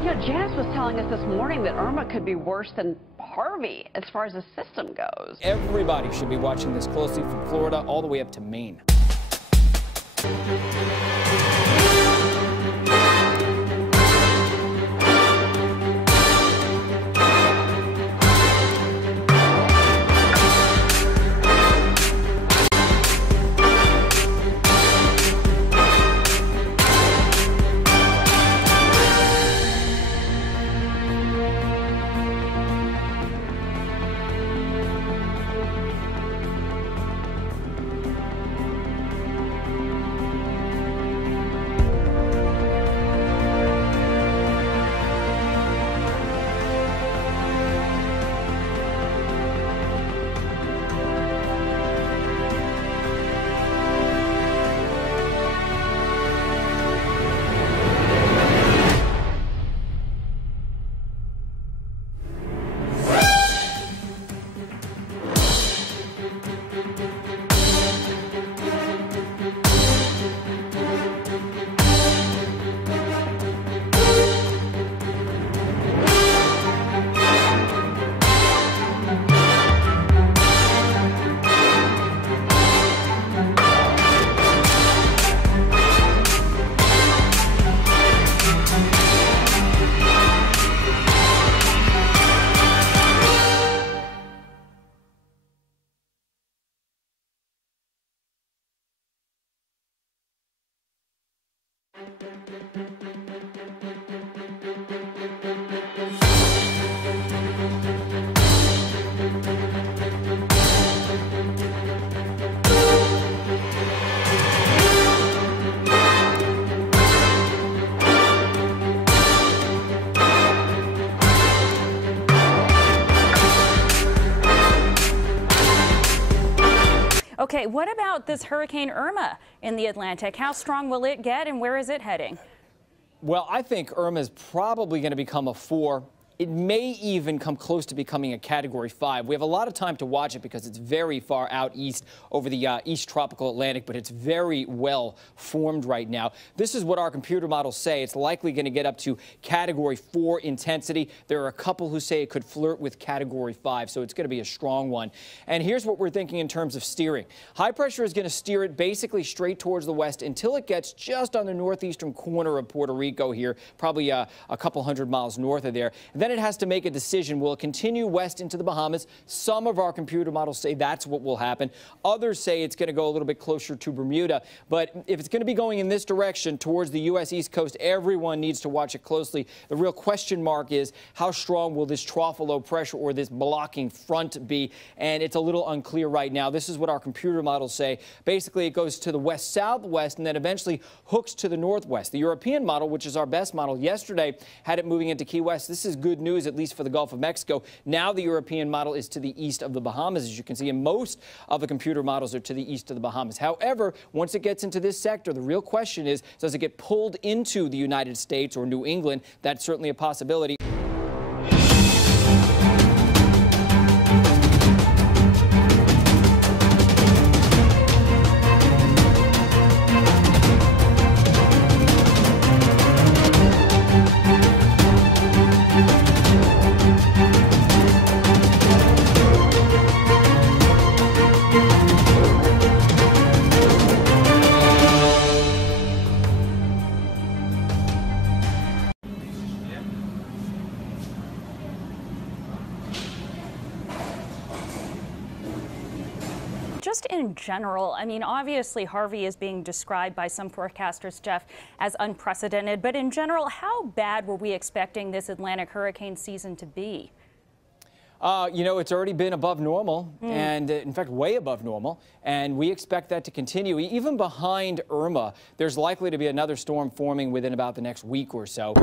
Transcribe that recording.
You know, Janice was telling us this morning that Irma could be worse than Harvey as far as the system goes. Everybody should be watching this closely from Florida all the way up to Maine. Okay, what about this Hurricane Irma in the Atlantic? How strong will it get and where is it heading? Well, I think Irma is probably going to become a 4. It may even come close to becoming a Category 5. We have a lot of time to watch it because it's very far out east over the East Tropical Atlantic, but it's very well formed right now. This is what our computer models say. It's likely going to get up to Category 4 intensity. There are a couple who say it could flirt with Category 5, so it's going to be a strong one. And here's what we're thinking in terms of steering. High pressure is going to steer it basically straight towards the west until it gets just on the northeastern corner of Puerto Rico here, probably a couple hundred miles north of there. And then it has to make a decision. Will it continue west into the Bahamas? Some of our computer models say that's what will happen. Others say it's going to go a little bit closer to Bermuda. But if it's going to be going in this direction towards the U.S. East Coast, everyone needs to watch it closely. The real question mark is how strong will this trough of low pressure or this blocking front be? And it's a little unclear right now. This is what our computer models say. Basically, it goes to the west-southwest and then eventually hooks to the northwest. The European model, which is our best model, yesterday had it moving into Key West. This is good news, at least for the Gulf of Mexico. Now the European model is to the east of the Bahamas, as you can see, and most of the computer models are to the east of the Bahamas. However, once it gets into this sector, the real question is, does it get pulled into the United States or New England? That's certainly a possibility. Just in general, I mean, obviously Harvey is being described by some forecasters, Jeff, as unprecedented. But in general, how bad were we expecting this Atlantic hurricane season to be? You know, it's already been above normal and in fact, way above normal. And we expect that to continue. Even behind Irma, there's likely to be another storm forming within about the next week or so.